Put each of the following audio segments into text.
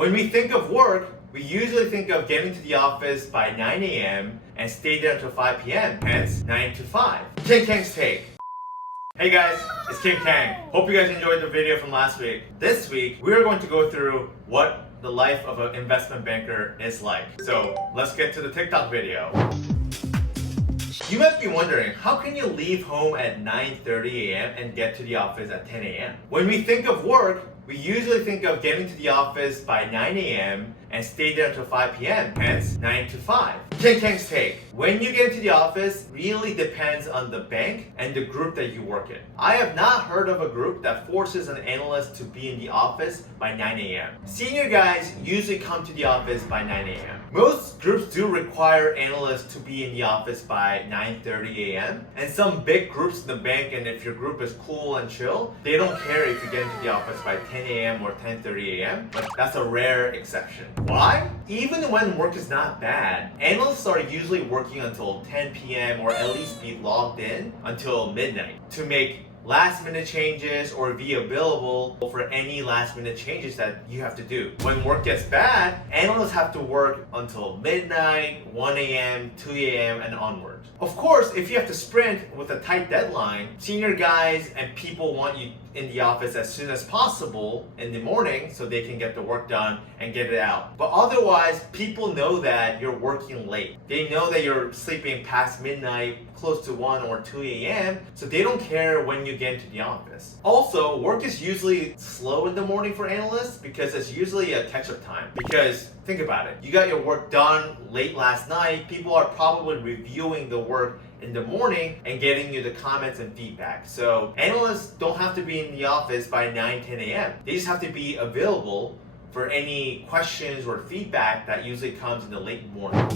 When we think of work, we usually think of getting to the office by 9 a.m. and stay there until 5 p.m., hence 9 to 5. King Kang's Take. Hey guys, it's King Kang. Hope you guys enjoyed the video from last week. This week, we're going to go through what the life of an investment banker is like. So let's get to the TikTok video. You might be wondering, how can you leave home at 9:30 a.m. and get to the office at 10 a.m.? When we think of work, we usually think of getting to the office by 9 a.m. and stay there until 5 p.m., hence 9 to 5. King Kang's Take. When you get into the office really depends on the bank and the group that you work in. I have not heard of a group that forces an analyst to be in the office by 9 a.m. Senior guys usually come to the office by 9 a.m. Most groups do require analysts to be in the office by 9:30 a.m. And some big groups in the bank, and if your group is cool and chill, they don't care if you get into the office by 10 a.m. or 10:30 a.m. But that's a rare exception. Why? Even when work is not bad, analysts are usually working until 10 p.m. or at least be logged in until midnight to make last minute changes or be available for any last minute changes that you have to do. When work gets bad, analysts have to work until midnight, 1 a.m., 2 a.m. and onward. Of course, if you have to sprint with a tight deadline, senior guys and people want you in the office as soon as possible in the morning so they can get the work done and get it out. But otherwise, people know that you're working late. They know that you're sleeping past midnight, close to 1 or 2 a.m. so they don't care when you get into the office. Also, work is usually slow in the morning for analysts because it's usually a catch-up time. Because think about it, you got your work done late last night, people are probably reviewing the work in the morning and getting you the comments and feedback. So analysts don't have to be in the office by 9, 10 a.m. They just have to be available for any questions or feedback that usually comes in the late morning.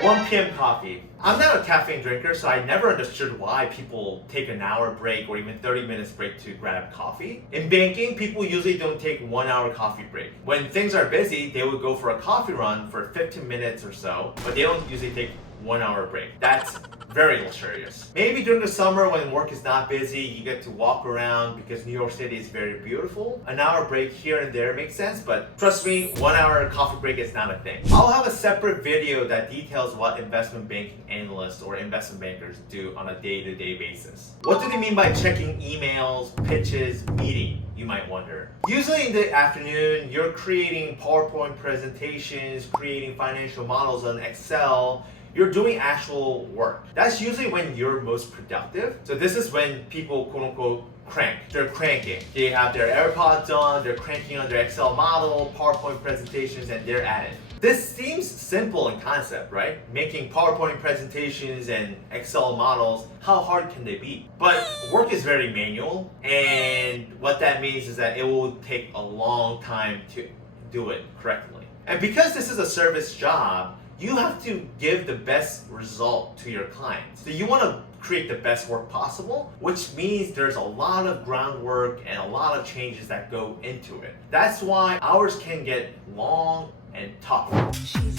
1 p.m. coffee. I'm not a caffeine drinker, so I never understood why people take an hour break or even 30 minutes break to grab coffee. In banking, people usually don't take 1 hour coffee break. When things are busy, they would go for a coffee run for 15 minutes or so, but they don't usually take 1 hour break. That's very luxurious. Maybe during the summer when work is not busy, you get to walk around because New York City is very beautiful. An hour break here and there makes sense, but trust me, 1 hour coffee break is not a thing. I'll have a separate video that details what investment banking analysts or investment bankers do on a day-to-day basis. What do they mean by checking emails, pitches, meeting? You might wonder. Usually in the afternoon, you're creating PowerPoint presentations, creating financial models on Excel. You're doing actual work. That's usually when you're most productive. So this is when people quote unquote crank. They're cranking. They have their AirPods on, they're cranking on their Excel model, PowerPoint presentations, and they're at it. This seems simple in concept, right? Making PowerPoint presentations and Excel models, how hard can they be? But work is very manual, and what that means is that it will take a long time to do it correctly. And because this is a service job, you have to give the best result to your clients. So you want to create the best work possible, which means there's a lot of groundwork and a lot of changes that go into it. That's why hours can get long and tough. 7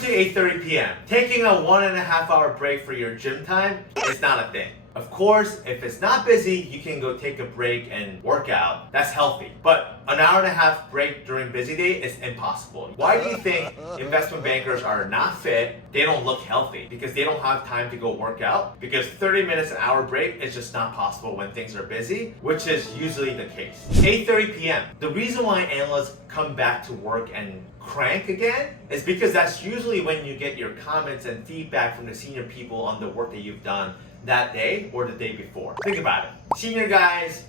to 8:30 p.m. Taking a 1.5 hour break for your gym time is not a thing. Of course, if it's not busy, you can go take a break and work out. That's healthy. But an hour and a half break during busy day is impossible. Why do you think investment bankers are not fit? They don't look healthy because they don't have time to go work out. Because 30 minutes, an hour break is just not possible when things are busy, which is usually the case. 8:30 p.m. The reason why analysts come back to work and crank again is because that's usually when you get your comments and feedback from the senior people on the work that you've done that day or the day before. Think about it. Senior guys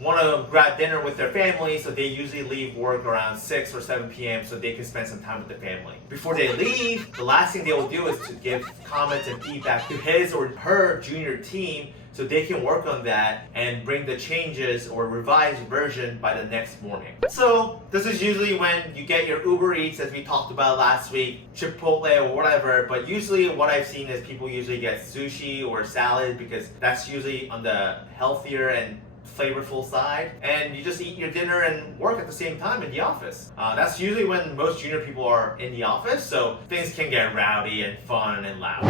want to grab dinner with their family, so they usually leave work around 6 or 7 p.m. so they can spend some time with the family. Before they leave, the last thing they will do is to give comments and feedback to his or her junior team so they can work on that and bring the changes or revised version by the next morning. So this is usually when you get your Uber Eats, as we talked about last week, Chipotle or whatever, but usually what I've seen is people usually get sushi or salad because that's usually on the healthier and flavorful side, and you just eat your dinner and work at the same time in the office. That's usually when most junior people are in the office, so things can get rowdy and fun and loud.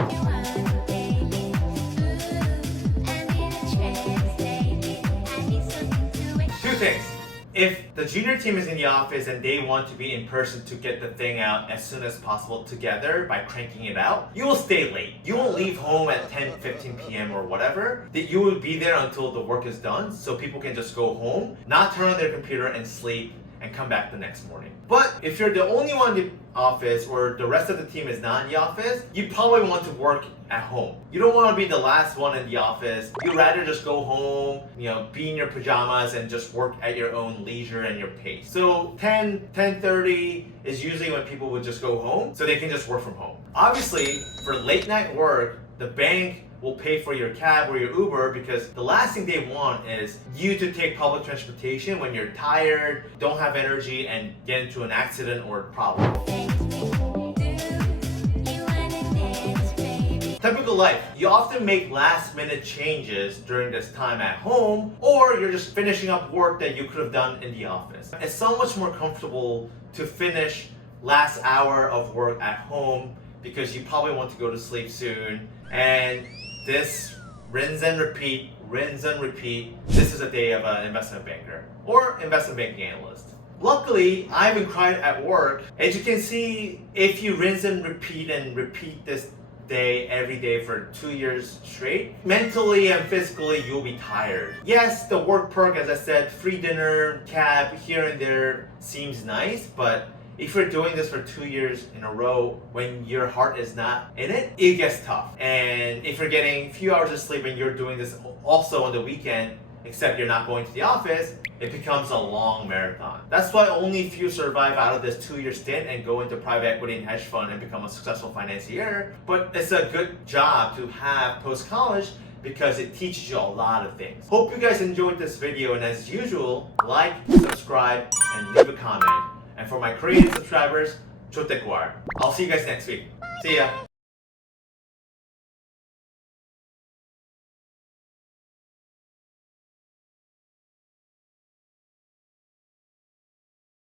Two things. If the junior team is in the office and they want to be in person to get the thing out as soon as possible together by cranking it out, you will stay late. You won't leave home at 10-15 p.m. or whatever. That you will be there until the work is done so people can just go home, not turn on their computer and sleep and come back the next morning. But if you're the only one in the office or the rest of the team is not in the office, you probably want to work at home. You don't want to be the last one in the office. You'd rather just go home, be in your pajamas and just work at your own leisure and your pace. So 10:30 is usually when people would just go home so they can just work from home. Obviously, for late night work, the bank will pay for your cab or your Uber because the last thing they want is you to take public transportation when you're tired, don't have energy, and get into an accident or problem. Typical life. You often make last minute changes during this time at home, or you're just finishing up work that you could have done in the office. It's so much more comfortable to finish last hour of work at home because you probably want to go to sleep soon, and this rinse and repeat. This is a day of an investment banker or investment banking analyst. Luckily, I haven't cried at work. As you can see, if you rinse and repeat this day every day for 2 years straight, mentally and physically you'll be tired. Yes, the work perk, as I said, free dinner, cab here and there seems nice, but if you're doing this for 2 years in a row when your heart is not in it, it gets tough. And if you're getting a few hours of sleep and you're doing this also on the weekend, except you're not going to the office, it becomes a long marathon. That's why only few survive out of this 2-year stint and go into private equity and hedge fund and become a successful financier. But it's a good job to have post-college because it teaches you a lot of things. Hope you guys enjoyed this video, and as usual, like, subscribe, and leave a comment. And for my Korean subscribers, Chotekwar. I'll see you guys next week. See ya.